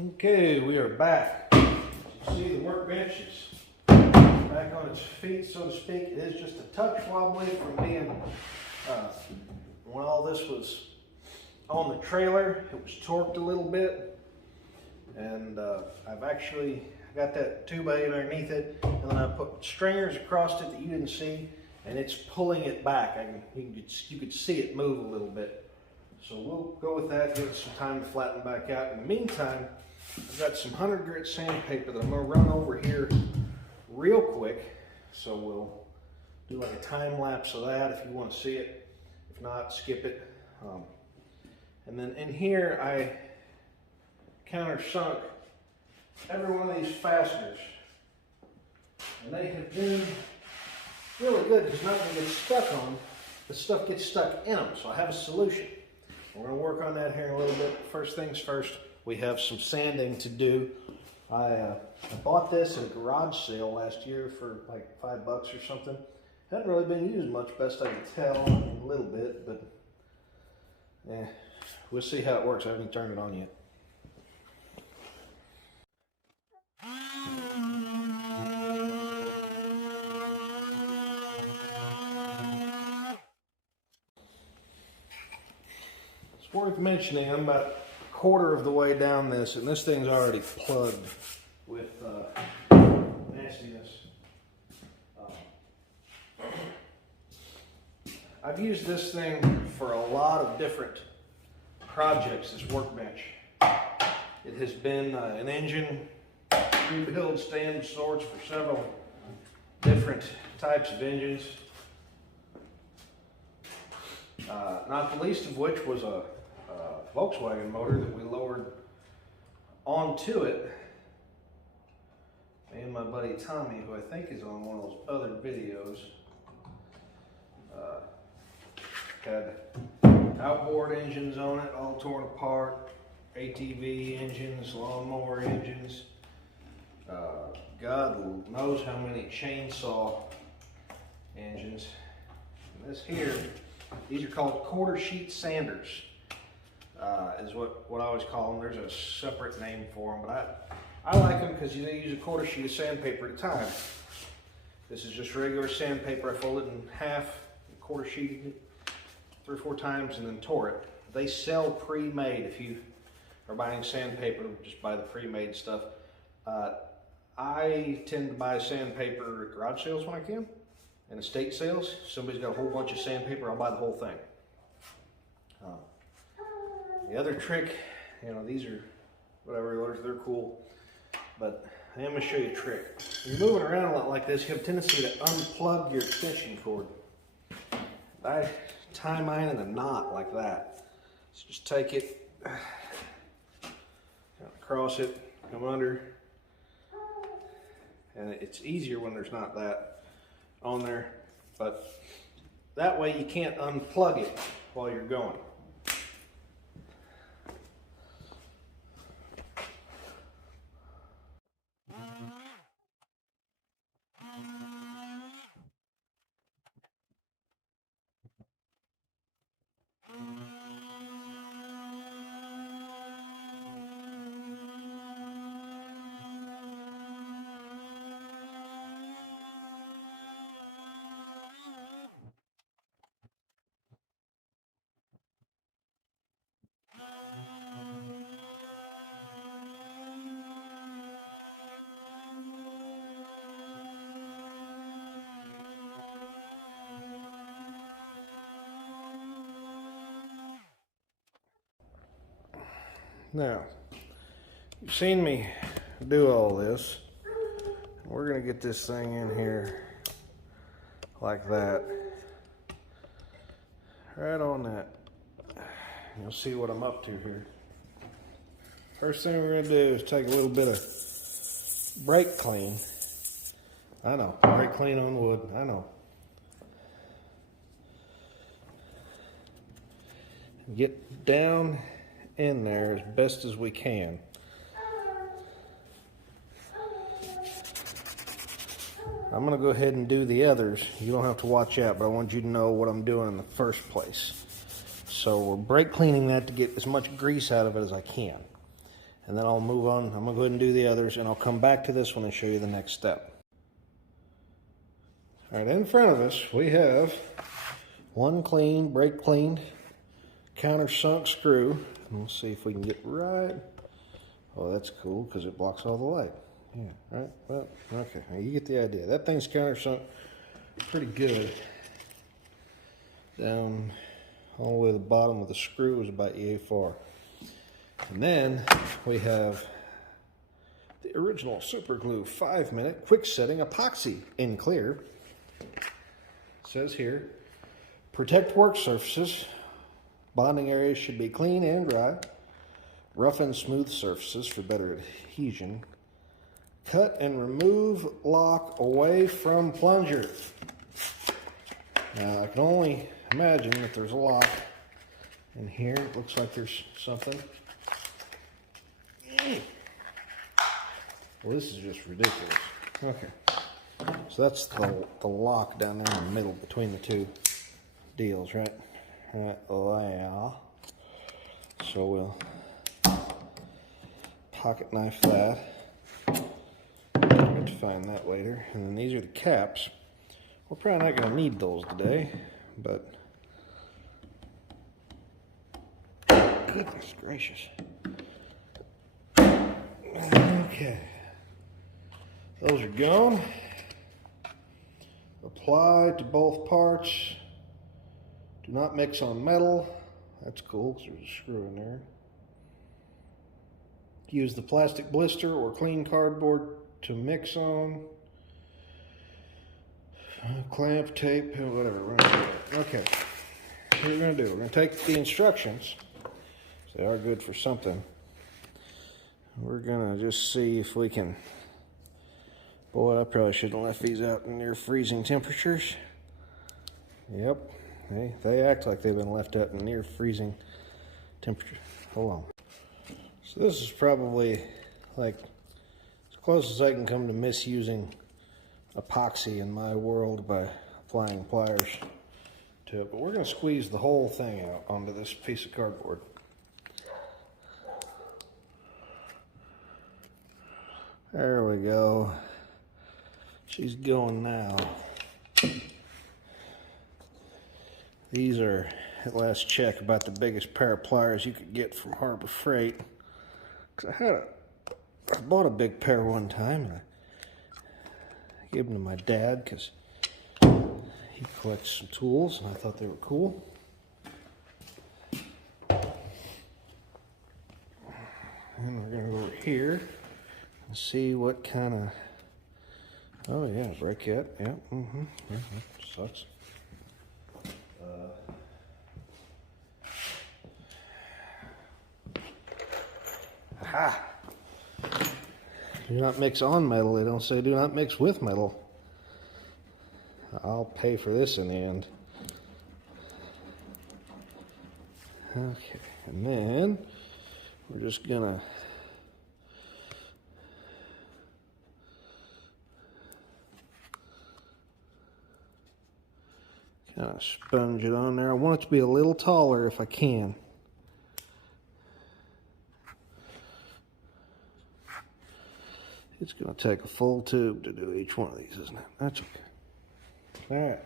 Okay, we are back. As you see, the workbench is back on its feet, so to speak. It is just a touch wobbly from being, when all this was on the trailer, it was torqued a little bit. And I've actually got that 2x8 underneath it, and then I put stringers across it that you didn't see, and it's pulling it back. You could see it move a little bit. So we'll go with that, give it some time to flatten back out. In the meantime, I've got some 100 grit sandpaper that I'm going to run over here real quick. So we'll do like a time lapse of that if you want to see it. If not, skip it. And then in here, I countersunk every one of these fasteners. And they have been really good because nothing gets stuck on. The stuff gets stuck in them. So I have a solution. We're going to work on that here in a little bit. First things first, we have some sanding to do. I bought this at a garage sale last year for like $5 or something. Hadn't really been used much, best I can tell. I mean, a little bit, but we'll see how it works. I haven't turned it on yet. It's worth mentioning, I'm about a quarter of the way down this, and this thing's already plugged with nastiness. I've used this thing for a lot of different projects, this workbench. It has been an engine rebuild stand of sorts for several different types of engines. Not the least of which was a Volkswagen motor that we lowered onto it. Me and my buddy Tommy, who I think is on one of those other videos, had outboard engines on it, all torn apart, ATV engines, lawnmower engines, God knows how many chainsaw engines. And this here, these are called quarter sheet sanders, is what I always call them. There's a separate name for them, but I like them because they use a quarter sheet of sandpaper at a time. This is just regular sandpaper. I folded it in half, quarter sheeted it 3 or 4 times, and then tore it. They sell pre-made. If you are buying sandpaper, just buy the pre-made stuff. I tend to buy sandpaper at garage sales when I can, and estate sales. If somebody's got a whole bunch of sandpaper, I'll buy the whole thing. The other trick, you know, these are whatever, they're cool, but I am going to show you a trick. When you're moving around a lot like this, you have a tendency to unplug your extension cord. I tie mine in a knot like that. So just take it, across it, come under, and it's easier when there's not that on there, but that way you can't unplug it while you're going. Now, you've seen me do all this. We're going to get this thing in here like that. Right on that. You'll see what I'm up to here. First thing we're going to do is take a little bit of brake clean. I know, brake clean on wood, I know. Get down in there as best as we can. I'm going to go ahead and do the others. You don't have to watch out, but I want you to know what I'm doing in the first place. So we're brake cleaning that to get as much grease out of it as I can. and then I'll move on. I'm gonna go ahead and do the others, and I'll come back to this one and show you the next step. All right, in front of us, we have one clean, brake cleaned, countersunk screw. And we'll see if we can get right. Oh, that's cool because it blocks all the light. Yeah, right, well, okay, now you get the idea. That thing's countersunk pretty good. Down all the way to the bottom of the screw is about yay far. And then we have the original super glue 5-minute quick setting epoxy in clear. It says here, protect work surfaces. Bonding areas should be clean and dry. Rough and smooth surfaces for better adhesion. Cut and remove lock away from plunger. Now I can only imagine that there's a lock in here. It looks like there's something. Well, this is just ridiculous. Okay. So that's the lock down there in the middle between the two deals, right? Right there. So we'll pocket knife that. I'm going to find that later. And then these are the caps. We're probably not going to need those today, but goodness gracious. Okay. Those are gone. Apply to both parts. Do not mix on metal. That's cool because there's a screw in there. Use the plastic blister or clean cardboard to mix on. Clamp, tape, whatever. Okay. What we're going to do, we're going to take the instructions. They are good for something. We're going to just see if we can... Boy, I probably shouldn't have left these out in near freezing temperatures. Yep. They act like they've been left out in near freezing temperature. Hold on. So this is probably like as close as I can come to misusing epoxy in my world by applying pliers to it. But we're going to squeeze the whole thing out onto this piece of cardboard. There we go. She's going now. These are, at last check, about the biggest pair of pliers you could get from Harbor Freight. Because I bought a big pair one time, and I gave them to my dad because he collects some tools, and I thought they were cool. And we're going to go over here and see what kind of... Oh yeah, briquette, yeah, sucks. Aha! Do not mix on metal. They don't say do not mix with metal. I'll pay for this in the end. Okay, and then we're just gonna kind of sponge it on there. I want it to be a little taller if I can. It's going to take a full tube to do each one of these, isn't it? That's okay. All right.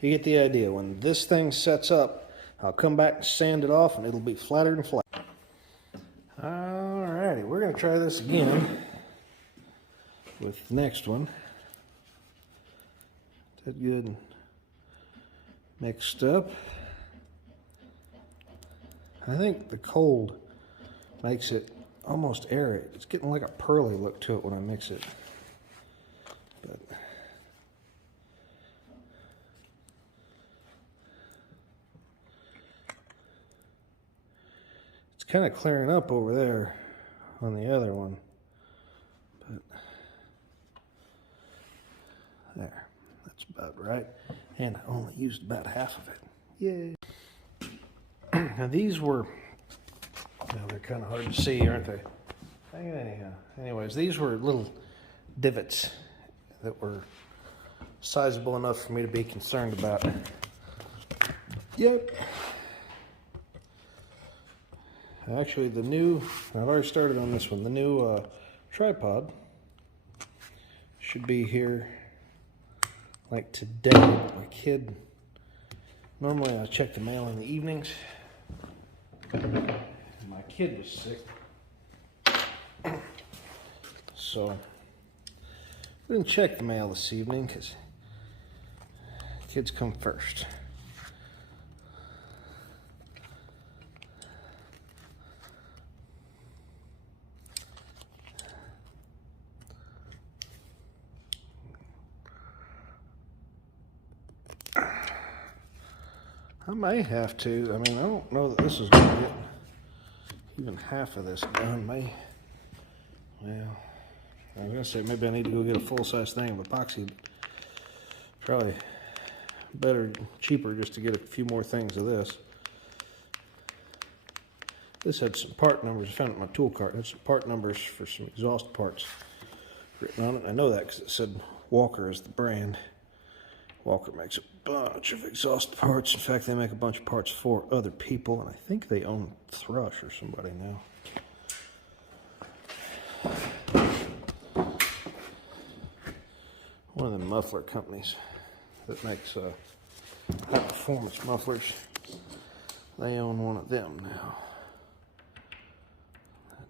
You get the idea. When this thing sets up, I'll come back and sand it off, and it'll be flatter and flat. All righty. We're going to try this again with the next one. That good mixed up. I think the cold makes it almost aerate. It's getting like a pearly look to it when I mix it. But it's kind of clearing up over there on the other one. But there, that's about right. And I only used about half of it. Yay! Now these were, they're kind of hard to see, aren't they? Anyhow, anyways, these were little divots that were sizable enough for me to be concerned about. Yep. Actually, I've already started on this one, the new tripod should be here like today. My kid, normally I check the mail in the evenings. My kid was sick. So we didn't check the mail this evening because kids come first. I may have to, I mean, I don't know that this is going to get even half of this done. Well, I was going to say maybe I need to go get a full-size thing of epoxy. Probably better, cheaper just to get a few more things of this. This had some part numbers. I found it in my tool cart. It had some part numbers for some exhaust parts written on it. I know that because it said Walker is the brand. Walker makes a bunch of exhaust parts. In fact, they make a bunch of parts for other people, and I think they own Thrush or somebody now. One of the muffler companies that makes high performance mufflers. They own one of them now.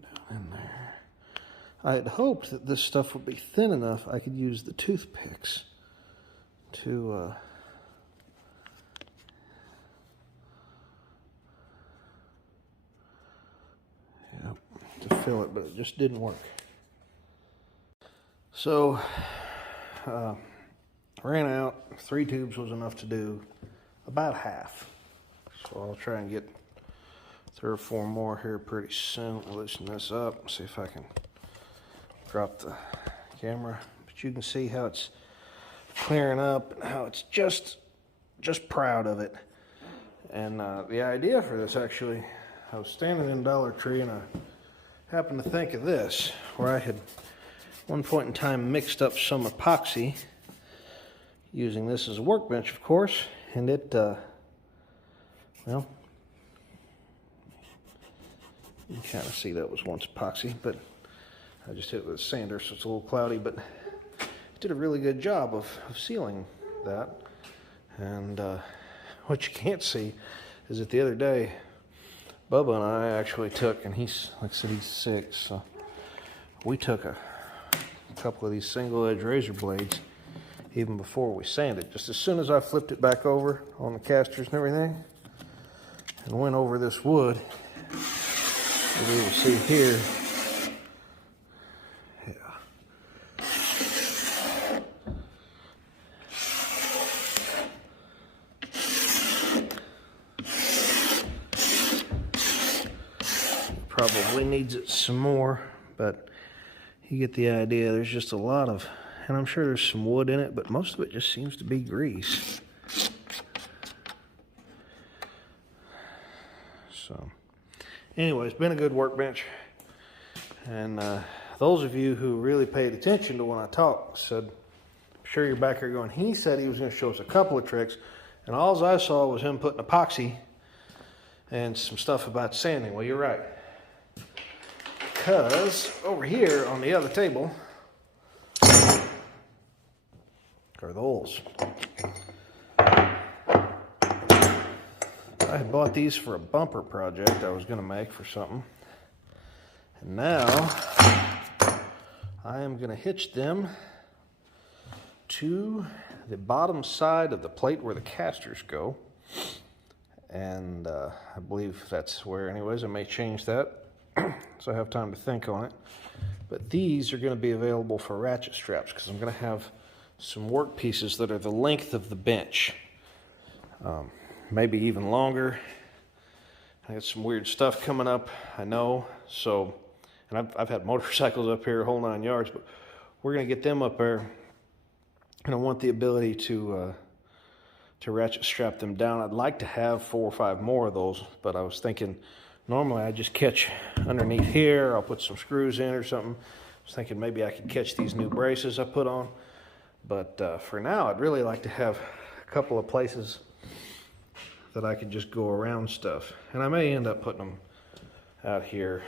Down in there. I had hoped that this stuff would be thin enough I could use the toothpicks to to fill it, but it just didn't work. So ran out. 3 tubes was enough to do about half. So I'll try and get 3 or 4 more here pretty soon. I'll loosen this up, see if I can drop the camera. But you can see how it's clearing up and how it's just proud of it. And the idea for this, actually, I was standing in Dollar Tree and I happened to think of this, where I had one point in time mixed up some epoxy using this as a workbench, of course, and it well, you can kind of see that was once epoxy, but I just hit it with a sander, so it's a little cloudy, but it did a really good job of sealing that. And what you can't see is that the other day Bubba and I actually took, and he's, like I said, he's 6, so we took a couple of these single edge razor blades even before we sanded. Just as soon as I flipped it back over on the casters and everything and went over this wood, you'll be able to see here, probably needs it some more, but you get the idea. There's just a lot of, and I'm sure there's some wood in it, but most of it just seems to be grease. So anyway, it's been a good workbench, and those of you who really paid attention to when I talked said, I'm sure you're back here going, he said he was going to show us a couple of tricks, and all I saw was him putting epoxy and some stuff about sanding. Well, you're right. Because over here on the other table are the holes. I had bought these for a bumper project I was going to make for something. And now I am going to hitch them to the bottom side of the plate where the casters go. And I believe that's where, anyways, I may change that. So I have time to think on it. But these are going to be available for ratchet straps because I'm going to have some work pieces that are the length of the bench. Maybe even longer. I got some weird stuff coming up, I know. So, and I've had motorcycles up here, a whole 9 yards, but we're going to get them up there. And I want the ability to ratchet strap them down. I'd like to have 4 or 5 more of those, but I was thinking, normally I just catch underneath here. I'll put some screws in or something. I was thinking maybe I could catch these new braces I put on. But for now, I'd really like to have a couple of places that I could just go around stuff. And I may end up putting them out here,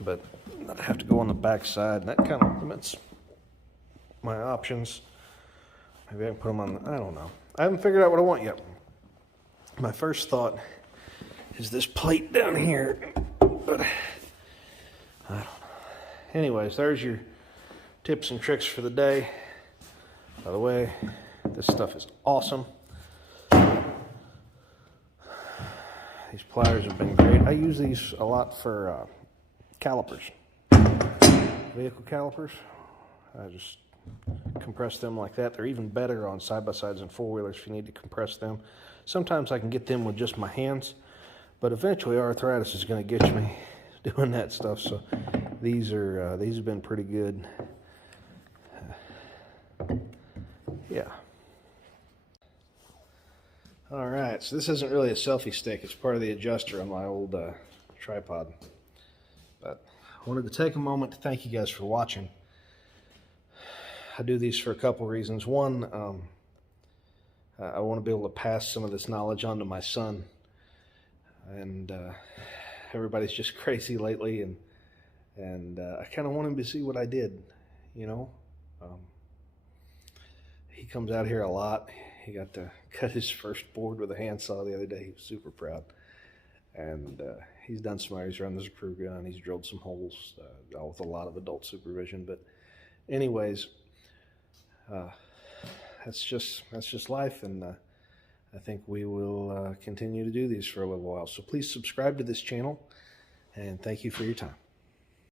but I'd have to go on the back side, and that kind of limits my options. Maybe I can put them on I don't know. I haven't figured out what I want yet. My first thought is this plate down here, but I don't know. Anyways, there's your tips and tricks for the day. By the way, this stuff is awesome. These pliers have been great. I use these a lot for calipers, vehicle calipers. I just compress them like that. They're even better on side-by-sides and four-wheelers if you need to compress them. Sometimes I can get them with just my hands, but eventually arthritis is going to get me doing that stuff. So these have been pretty good. Yeah. All right, so this isn't really a selfie stick. It's part of the adjuster on my old tripod. But I wanted to take a moment to thank you guys for watching. I do these for a couple reasons. One, I want to be able to pass some of this knowledge on to my son. And everybody's just crazy lately, and I kind of want him to see what I did, you know. He comes out here a lot. He got to cut his first board with a handsaw the other day. He was super proud. And he's done some others. He's run the screw gun. He's drilled some holes, all with a lot of adult supervision. But anyways, that's just life. And I think we will continue to do these for a little while. So please subscribe to this channel. And thank you for your time.